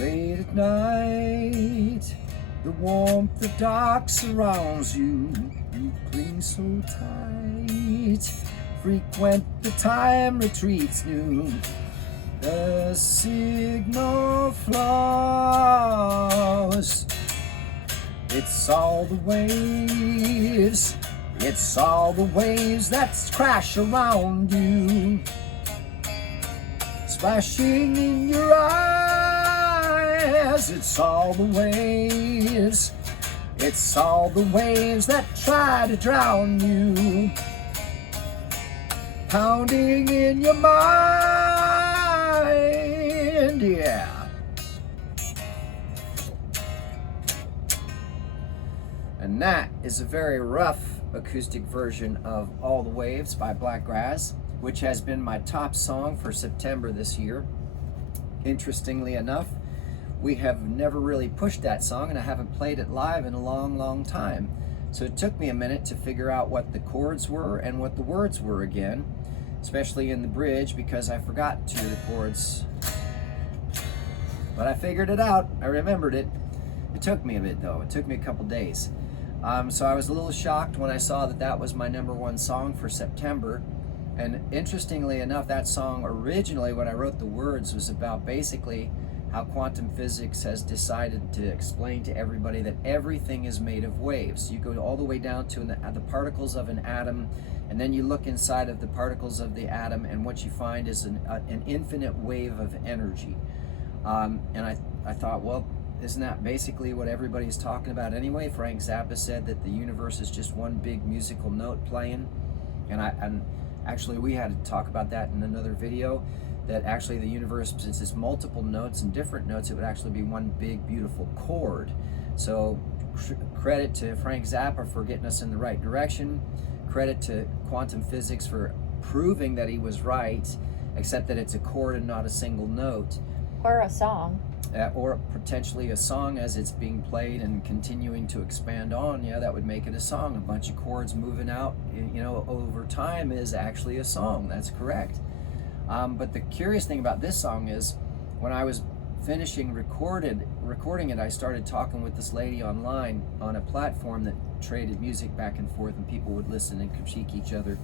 Late at night, the warmth of dark surrounds you. You cling so tight. Frequent the time retreats new. The signal flows. It's all the waves. It's all the waves that crash around you. Splashing in your eyes. It's all the waves. It's all the waves that try to drown you. Pounding in your mind, yeah. And that is a very rough acoustic version of All the Waves by Blakgraz, which has been my top song for September this year. Interestingly enough, we have never really pushed that song, and I haven't played it live in a long time. So it took me a minute to figure out what the chords were and what the words were again, especially in the bridge, because I forgot two of the chords. But I figured it out. I remembered it. It took me a bit though. It took me a couple days. So I was a little shocked when I saw that that was my #1 song for September. And interestingly enough, that song originally, when I wrote the words, was about basically how quantum physics has decided to explain to everybody that everything is made of waves. You go all the way down to the particles of an atom, and then you look inside of the particles of the atom, and what you find is an infinite wave of energy. And I thought, well, isn't that basically what everybody's talking about anyway? Frank Zappa said that the universe is just one big musical note playing. And actually we had to talk about that in another video, that actually the universe, since it's multiple notes and different notes, it would actually be one big beautiful chord. So credit to Frank Zappa for getting us in the right direction. Credit to quantum physics for proving that he was right, except that it's a chord and not a single note. Or a song. Or potentially a song as it's being played and continuing to expand on. Yeah, that would make it a song. A bunch of chords moving out, you know, over time is actually a song. That's correct. But the curious thing about this song is, when I was finishing recording it, I started talking with this lady online on a platform that traded music back and forth, and people would listen and critique each other.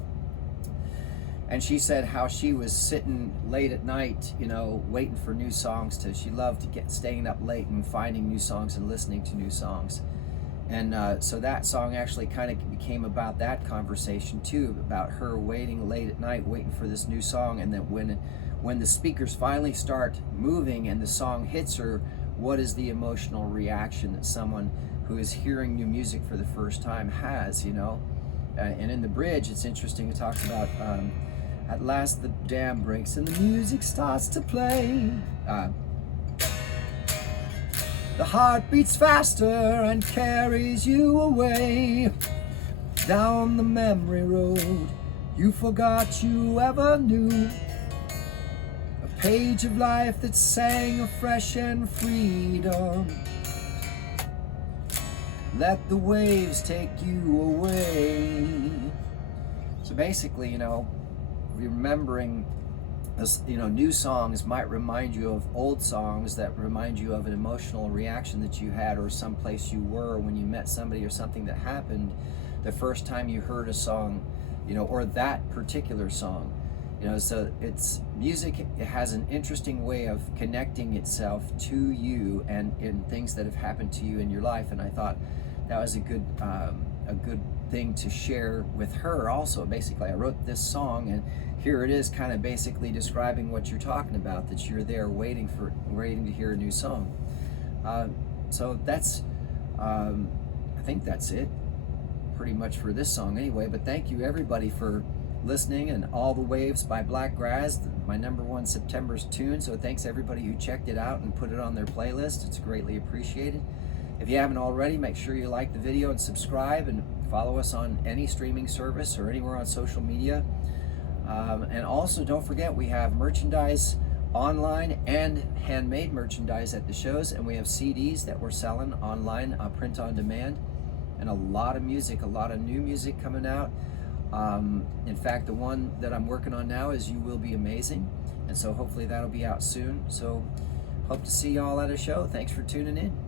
And she said how she was sitting late at night, you know, waiting for new songs she loved to staying up late and finding new songs and listening to new songs. And so that song actually kind of became about that conversation too, about her waiting late at night, waiting for this new song. And then when the speakers finally start moving and the song hits her, what is the emotional reaction that someone who is hearing new music for the first time has, you know? And in the bridge, it's interesting, it talks about, at last the dam breaks and the music starts to play. The heart beats faster and carries you away down the memory road you forgot you ever knew. A page of life that sang afresh and freedom. Let the waves take you away. So basically, you know, remembering this, you know, new songs might remind you of old songs that remind you of an emotional reaction that you had, or someplace you were when you met somebody, or something that happened the first time you heard a song, you know, or that particular song. You know, so it's music. It has an interesting way of connecting itself to you and in things that have happened to you in your life. And I thought that was a good thing to share with her also. Basically, I wrote this song, and here it is, kind of basically describing what you're talking about, that you're there waiting to hear a new song. So that's, I think that's it pretty much for this song anyway. But thank you everybody for listening, and All the Waves by Blakgraz, my #1 September's tune. So thanks everybody who checked it out and put it on their playlist. It's greatly appreciated. If you haven't already, make sure you like the video and subscribe, and follow us on any streaming service or anywhere on social media. And also don't forget, we have merchandise online and handmade merchandise at the shows, and we have CDs that we're selling online, print on demand, and a lot of music, a lot of new music coming out. In fact, the one that I'm working on now is You Will Be Amazing, and so hopefully that'll be out soon. So Hope to see y'all at a show. Thanks for tuning in.